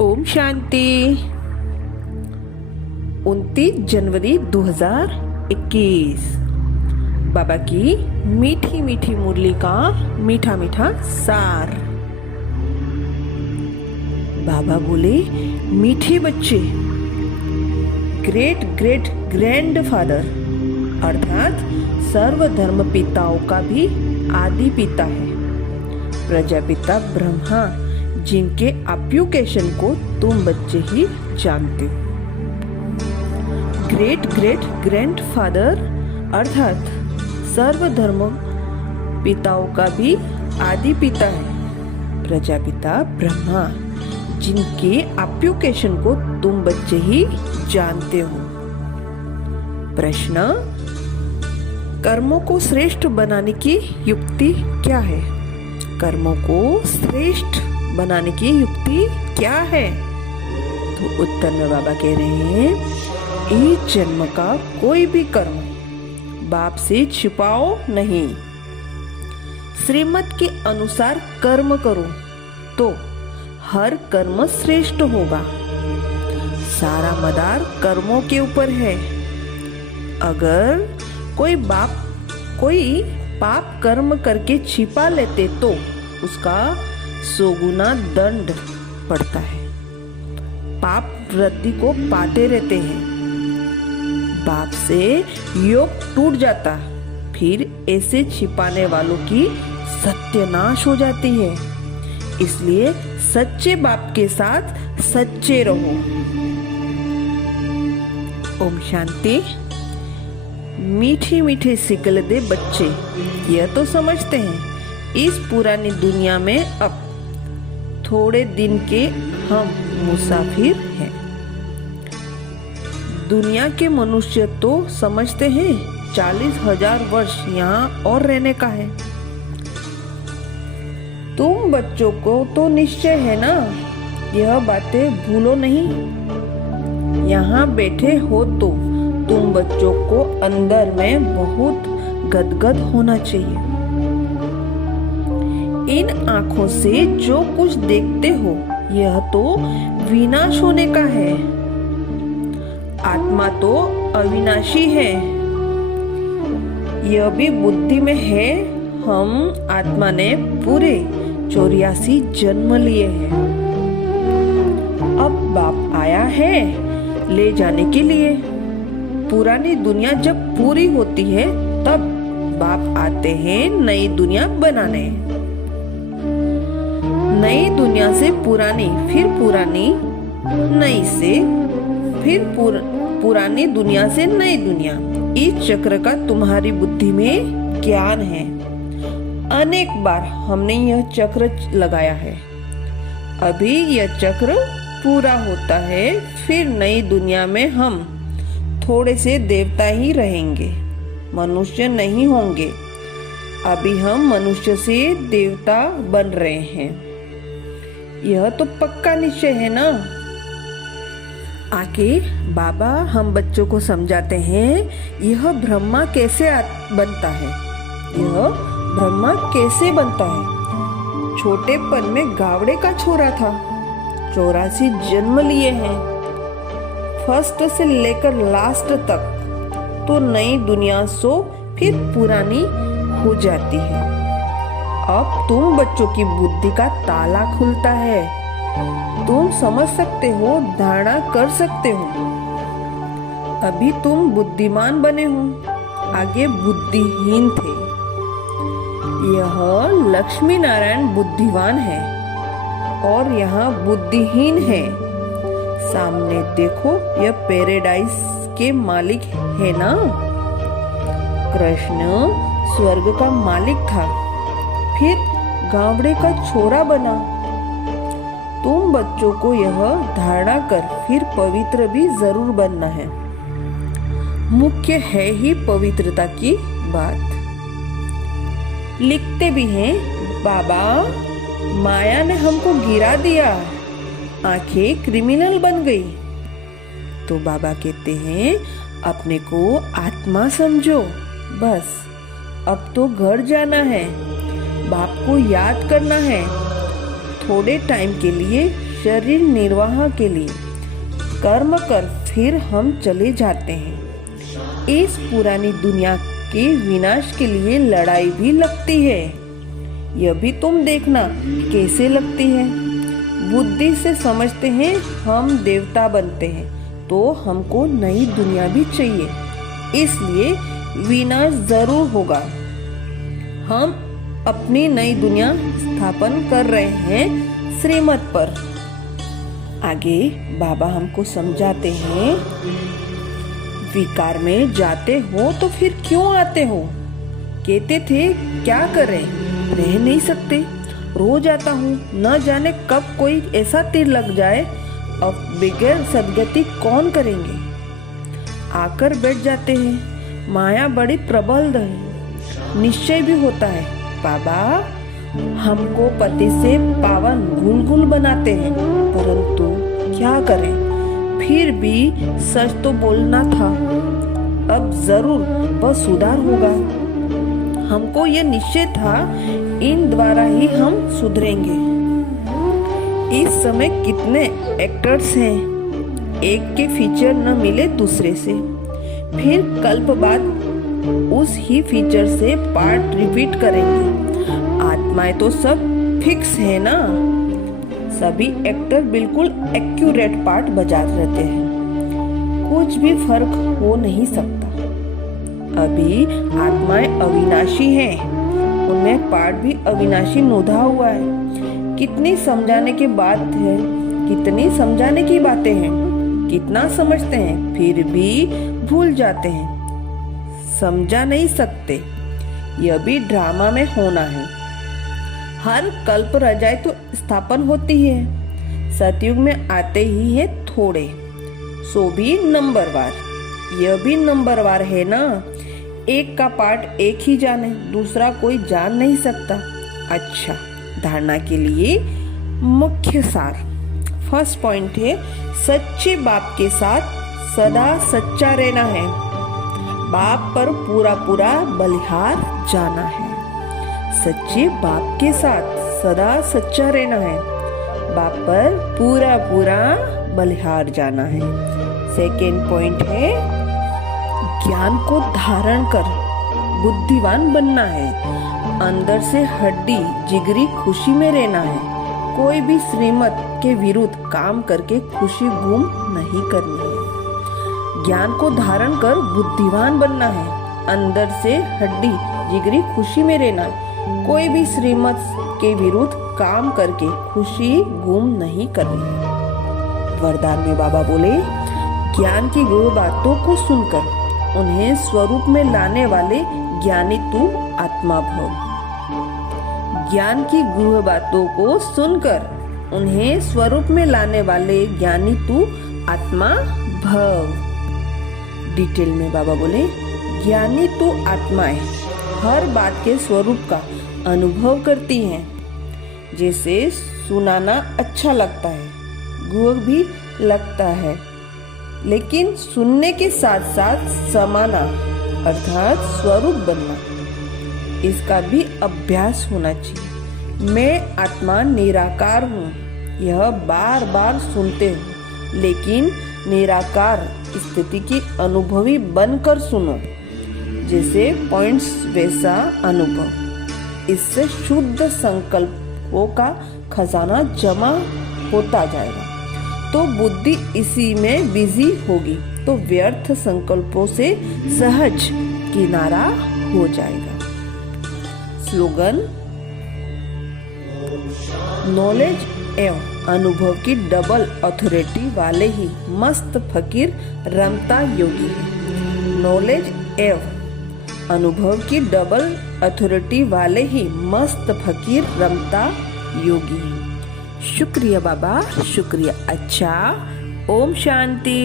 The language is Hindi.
ओम शांति। 29 जनवरी 2021 बाबा की मीठी मीठी मुरली का मीठा मीठा सार। बाबा बोले, मीठे बच्चे, ग्रेट ग्रेट ग्रैंड फादर अर्थात सर्वधर्म पिताओं का भी आदि पिता है प्रजापिता ब्रह्मा, जिनके ऑक्यूपेशन को तुम बच्चे ही जानते हो। ग्रेट ग्रेट ग्रैंड फादर अर्थात सर्वधर्म पिताओं का भी आदि पिता है प्रजापिता ब्रह्मा, जिनके ऑक्यूपेशन को तुम बच्चे ही जानते हो। प्रश्न, कर्मों को श्रेष्ठ बनाने की युक्ति क्या है? कर्मों को श्रेष्ठ बनाने की युक्ति क्या है? तो उत्तर में बाबा कह रहे हैं, इस जन्म का कोई भी कर्म बाप से छिपाओ नहीं। श्रीमत के अनुसार कर्म करो तो हर कर्म श्रेष्ठ होगा। सारा मदार कर्मों के ऊपर है। अगर कोई पाप कर्म करके छिपा लेते तो उसका 100 गुना दंड पड़ता है। पाप वृद्धि को पाते रहते हैं। बाप से योग टूट जाता, फिर ऐसे छिपाने वालों की सत्यानाश हो जाती है। इसलिए सच्चे बाप के साथ सच्चे रहो। ओम शांति। मीठे मीठे सिकलदे बच्चे यह तो समझते हैं इस पुरानी दुनिया में अब थोड़े दिन के हम मुसाफिर हैं। दुनिया के मनुष्य तो समझते हैं 40,000 वर्ष यहाँ और रहने का है। तुम बच्चों को तो निश्चय है ना, यह बातें भूलो नहीं। यहाँ बैठे हो तो तुम बच्चों को अंदर में बहुत गदगद होना चाहिए। इन आंखों से जो कुछ देखते हो यह तो विनाश होने का है। आत्मा तो अविनाशी है। यह भी बुद्धि में है। हम आत्मा ने पूरे 84 जन्म लिए हैं। अब बाप आया है ले जाने के लिए। पुरानी दुनिया जब पूरी होती है तब बाप आते हैं नई दुनिया बनाने। नई दुनिया से पुरानी, फिर पुरानी, नई से फिर पुरानी दुनिया से नई दुनिया। इस चक्र का तुम्हारी बुद्धि में ज्ञान है। अनेक बार हमने यह चक्र लगाया है। अभी यह चक्र पूरा होता है, फिर नई दुनिया में हम थोड़े से देवता ही रहेंगे, मनुष्य नहीं होंगे। अभी हम मनुष्य से देवता बन रहे हैं। यह तो पक्का निश्चय है ना। आके बाबा हम बच्चों को समझाते हैं यह ब्रह्मा कैसे बनता है। यह ब्रह्मा कैसे बनता है? छोटेपन में गावड़े का छोरा था। 84 जन्म लिए हैं। फर्स्ट से लेकर लास्ट तक तो नई दुनिया सो फिर पुरानी हो जाती है। अब तुम बच्चों की बुद्धि का ताला खुलता है। तुम समझ सकते हो, धारणा कर सकते हो। अभी तुम बुद्धिमान बने हो, आगे बुद्धिहीन थे। यह लक्ष्मी नारायण बुद्धिवान है और यहाँ बुद्धिहीन है। सामने देखो, यह पैराडाइज के मालिक है ना। कृष्ण स्वर्ग का मालिक था, फिर गावड़े का छोरा बना। तुम बच्चों को यह धारणा कर फिर पवित्र भी जरूर बनना है। मुख्य है ही पवित्रता की बात। लिखते भी हैं, बाबा माया ने हमको गिरा दिया, आंखें क्रिमिनल बन गई। तो बाबा कहते हैं अपने को आत्मा समझो, बस अब तो घर जाना है, बाप को याद करना है। थोड़े टाइम के लिए शरीर निर्वाह के लिए कर्म कर फिर हम चले जाते हैं। इस पुरानी दुनिया के विनाश के लिए लड़ाई भी लगती है। यह भी तुम देखना कैसे लगती है। बुद्धि से समझते हैं हम देवता बनते हैं तो हमको नई दुनिया भी चाहिए, इसलिए विनाश जरूर होगा। हम अपनी नई दुनिया स्थापन कर रहे हैं श्रीमत पर। आगे बाबा हमको समझाते हैं, विकार में जाते हो तो फिर क्यों आते हो? कहते थे क्या करें, रह नहीं सकते, रोज आता हूँ, न जाने कब कोई ऐसा तीर लग जाए, अब बगैर सदगति कौन करेंगे। आकर बैठ जाते हैं, माया बड़ी प्रबल है। निश्चय भी होता है बाबा हमको पति से पावन गुलगुल बनाते हैं, परंतु क्या करें, फिर भी सच तो बोलना था। अब जरूर वह सुधार होगा। हमको ये निश्चय था इन द्वारा ही हम सुधरेंगे। इस समय कितने एक्टर्स हैं, एक के फीचर न मिले दूसरे से, फिर कल्प बाद उस ही फीचर से पार्ट रिपीट करेंगे। आत्माएं तो सब फिक्स है ना, सभी एक्टर बिल्कुल एक्यूरेट पार्ट बजा रहते हैं, कुछ भी फर्क हो नहीं सकता। अभी आत्माएं अविनाशी हैं, उनमें पार्ट भी अविनाशी नोधा हुआ है। कितनी समझाने की बात है, कितनी समझाने की बातें हैं, कितना समझते हैं फिर भी भूल जाते हैं, समझा नहीं सकते। यह भी ड्रामा में होना है। हर कल्प रजाई तो स्थापन होती है, सतयुग में आते ही है थोड़े, सो भी नंबरवार। यह भी नंबरवार है ना, एक का पार्ट एक ही जाने, दूसरा कोई जान नहीं सकता। अच्छा, धारणा के लिए मुख्य सार। फर्स्ट पॉइंट है सच्चे बाप के साथ सदा सच्चा रहना है। बाप पर पूरा पूरा बलिहार जाना है। सच्चे बाप के साथ सदा सच्चा रहना है, बाप पर पूरा पूरा बलिहार जाना है। सेकेंड पॉइंट है ज्ञान को धारण कर बुद्धिवान बनना है। अंदर से हड्डी जिगरी खुशी में रहना है। कोई भी श्रीमत के विरुद्ध काम करके खुशी गुम नहीं करनी है। ज्ञान को धारण कर बुद्धिवान बनना है। अंदर से हड्डी जिगरी खुशी में रहना है। कोई भी श्रीमत के विरुद्ध काम करके खुशी गुम नहीं करनी है। वरदान में बाबा बोले, ज्ञान की गुरु बातों को सुनकर उन्हें स्वरूप में लाने वाले ज्ञानी तू आत्मा भव। ज्ञान की गुरु बातों को सुनकर उन्हें स्वरूप में लाने वाले ज्ञानी तू आत्मा भव। डिटेल में बाबा बोले, ज्ञानी तू आत्माएं हर बात के स्वरूप का अनुभव करती हैं। जैसे सुनाना अच्छा लगता है, गुण भी लगता है, लेकिन सुनने के साथ साथ समाना अर्थात स्वरूप बनना, इसका भी अभ्यास होना चाहिए। मैं आत्मा निराकार हूँ, यह बार बार सुनते हो, लेकिन निराकार स्थिति की अनुभवी बनकर सुनो। जैसे पॉइंट्स वैसा अनुभव, इससे शुद्ध संकल्पों का खजाना जमा होता जाएगा। तो बुद्धि इसी में बिजी होगी तो व्यर्थ संकल्पों से सहज किनारा हो जाएगा। स्लोगन, नॉलेज एवं अनुभव की डबल अथॉरिटी वाले ही मस्त फकीर रमता योगी है। नॉलेज एवं अनुभव की डबल अथॉरिटी वाले ही मस्त फकीर रमता योगी है। शुक्रिया बाबा, शुक्रिया। अच्छा, ओम शांति।